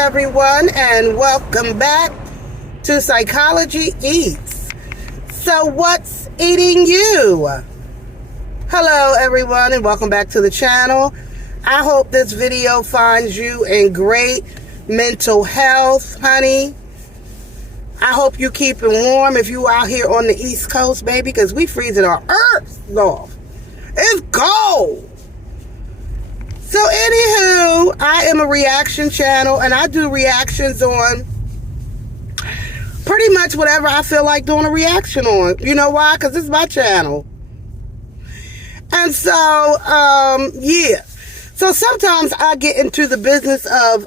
everyone, and welcome back to Psychology Eats. So what's eating you? Hello everyone, and welcome back to the channel. I hope this video finds you in great mental health, honey. I hope you keeping warm if you out here on the East Coast, baby, because we freezing our earth off. It's cold. So anywho, I am a reaction channel, and I do reactions on pretty much whatever I feel like doing a reaction on. You know why? Because it's my channel. And so, yeah. So sometimes I get into the business of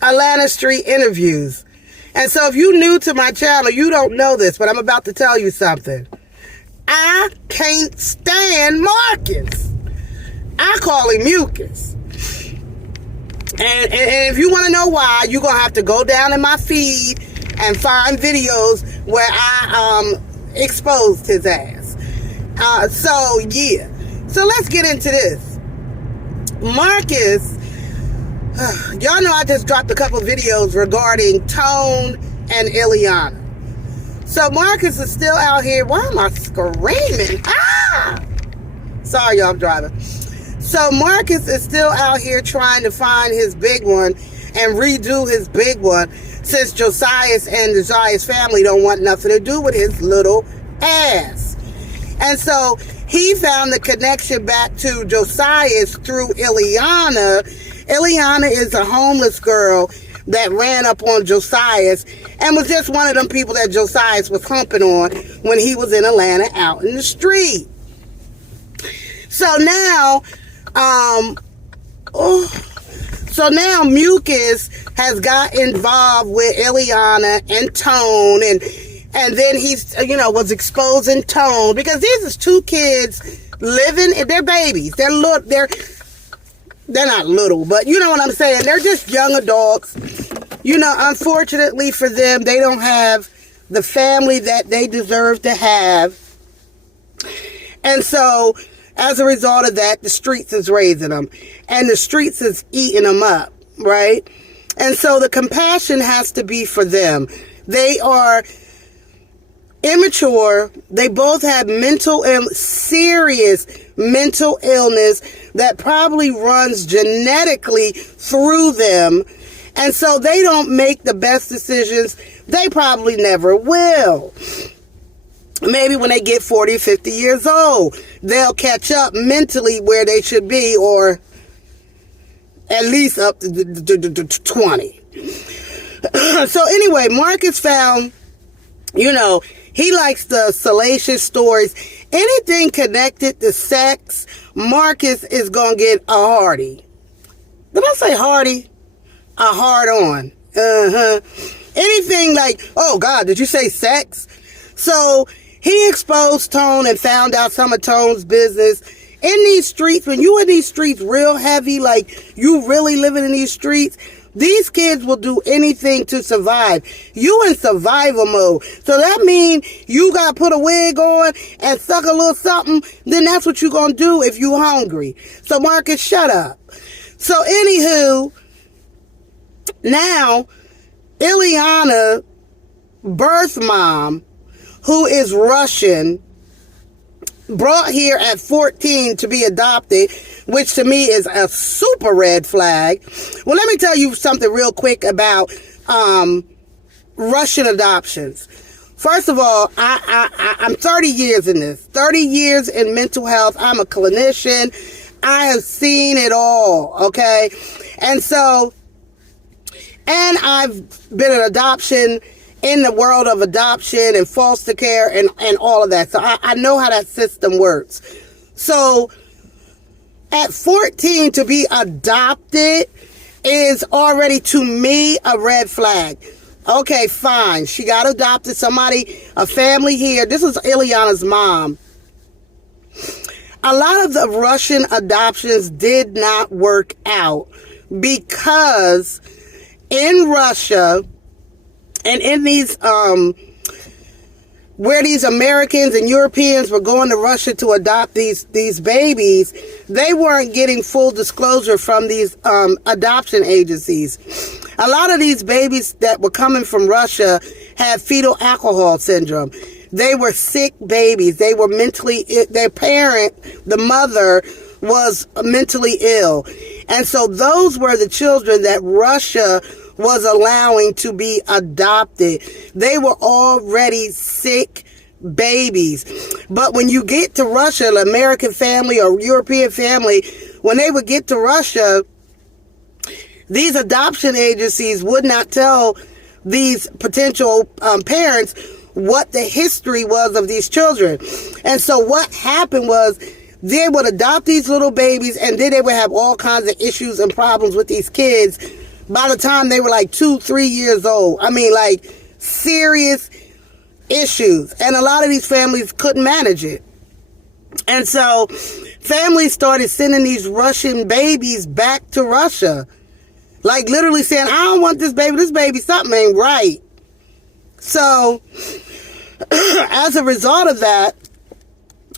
Atlanta street interviews. And so if you're new to my channel, you don't know this, but I'm about to tell you something. I can't stand Marcus. I call him Mucus. And if you want to know why, you're going to have to go down in my feed and find videos where I exposed his ass. So, yeah. So, let's get into this. Marcus, y'all know I just dropped a couple videos regarding Tone and Iliana. So, Marcus is still out here. Why am I screaming? Ah! Sorry, y'all, I'm driving. So Marcus is still out here trying to find his big one and redo his big one, since Josias and Josias' family don't want nothing to do with his little ass. And so he found the connection back to Josias through Iliana. Iliana is a homeless girl that ran up on Josias and was just one of them people that Josias was humping on when he was in Atlanta out in the street. So now, Mucus has got involved with Iliana and Tone, and then he's, was exposing Tone, because these is two kids living, they're babies, they're not little, but you know what I'm saying, they're just young adults. Unfortunately for them, they don't have the family that they deserve to have, and so as a result of that, the streets is raising them, and the streets is eating them up, right? And so the compassion has to be for them. They are immature. They both have serious mental illness that probably runs genetically through them. And so they don't make the best decisions. They probably never will. Maybe when they get 40, 50 years old, they'll catch up mentally where they should be, or at least up to 20. So anyway, Marcus found, he likes the salacious stories. Anything connected to sex, Marcus is going to get a hardy. Did I say hardy? A hard on. Anything like, oh God, did you say sex? So he exposed Tone and found out some of Tone's business. In these streets, when you in these streets real heavy, like you really living in these streets, these kids will do anything to survive. You in survival mode. So that means you got to put a wig on and suck a little something. Then that's what you going to do if you hungry. So Marcus, shut up. So anywho, now Iliana, birth mom, who is Russian, brought here at 14 to be adopted, which to me is a super red flag. Well, let me tell you something real quick about Russian adoptions. First of all, I'm 30 years in this. 30 years in mental health. I'm a clinician. I have seen it all, okay? And I've been an adoption in the world of adoption and foster care and all of that. So I know how that system works. So at 14 to be adopted is already, to me, a red flag. Okay, fine. She got adopted. A family here. This was Iliana's mom. A lot of the Russian adoptions did not work out because in Russia, and in these where these Americans and Europeans were going to Russia to adopt these babies, they weren't getting full disclosure from these adoption agencies. A lot of these babies that were coming from Russia had fetal alcohol syndrome. They were sick babies. They were their parent, the mother, was mentally ill. And so those were the children that Russia was allowing to be adopted. They were already sick babies. But when you get to Russia, an American family or European family, when they would get to Russia, these adoption agencies would not tell these potential parents what the history was of these children. And so what happened was they would adopt these little babies, and then they would have all kinds of issues and problems with these kids by the time they were like 2-3 years old. I mean, like, serious issues. And a lot of these families couldn't manage it. And so families started sending these Russian babies back to Russia. Like, literally saying, I don't want this baby, something ain't right. So, as a result of that,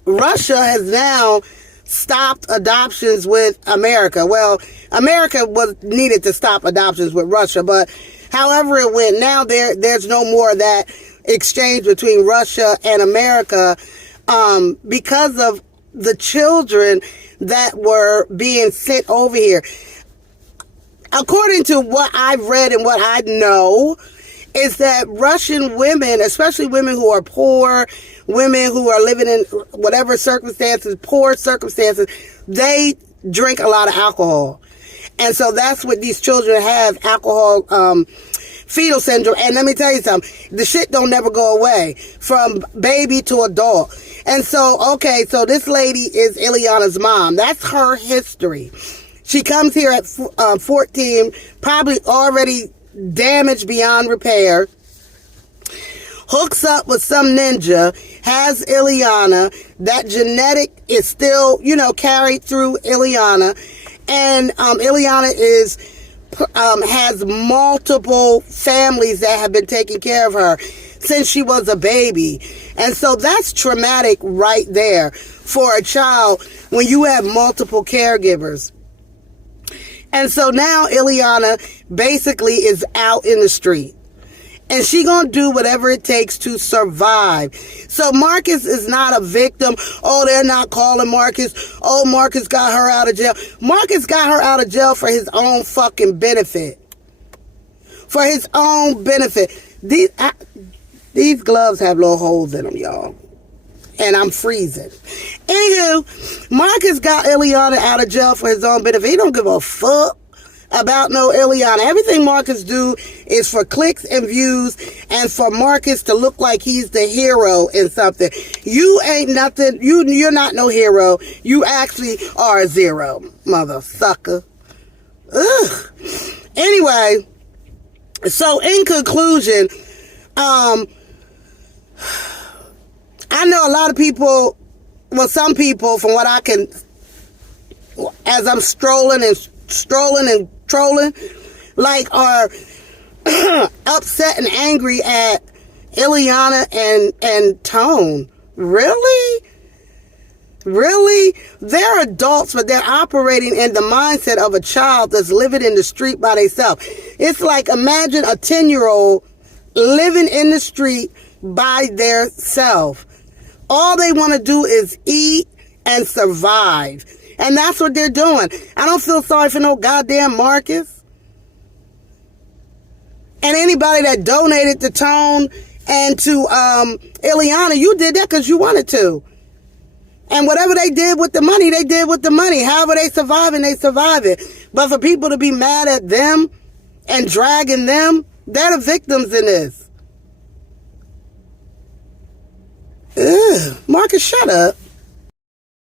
Russia has now stopped adoptions with America. Well, America needed to stop adoptions with Russia, but however it went, now there's no more of that exchange between Russia and America because of the children that were being sent over here. According to what I've read and what I know, is that Russian women, especially women who are poor, women who are living in whatever circumstances, poor circumstances, they drink a lot of alcohol. And so that's what these children have, alcohol, fetal syndrome. And let me tell you something, the shit don't never go away from baby to adult. And so, okay, so this lady is Iliana's mom. That's her history. She comes here at 14, probably already damaged beyond repair, hooks up with some ninja, has Iliana. That genetic is still, carried through Iliana. And Iliana has multiple families that have been taking care of her since she was a baby. And so that's traumatic right there for a child when you have multiple caregivers. And so now Iliana basically is out in the street. And she gonna do whatever it takes to survive. So Marcus is not a victim. Oh, they're not calling Marcus. Oh, Marcus got her out of jail. Marcus got her out of jail for his own fucking benefit. For his own benefit. These gloves have little holes in them, y'all. And I'm freezing. Anywho, Marcus got Iliana out of jail for his own benefit. He don't give a fuck about no Iliana. Everything Marcus do is for clicks and views and for Marcus to look like he's the hero in something. You ain't nothing. You're not no hero. You actually are a zero, mother sucker. Ugh. Anyway, so in conclusion, I know a lot of people, well, some people, from what I can, as I'm strolling and trolling, like, are upset and angry at Iliana and Tone. Really? Really? They're adults, but they're operating in the mindset of a child that's living in the street by themselves. It's like, imagine a 10-year-old living in the street by their self. All they want to do is eat and survive. And that's what they're doing. I don't feel sorry for no goddamn Marcus. And anybody that donated to Tone and to Iliana, you did that because you wanted to. And whatever they did with the money, they did with the money. However they surviving, they survive it. But for people to be mad at them and dragging them, they're the victims in this. Ugh, Marcus, shut up.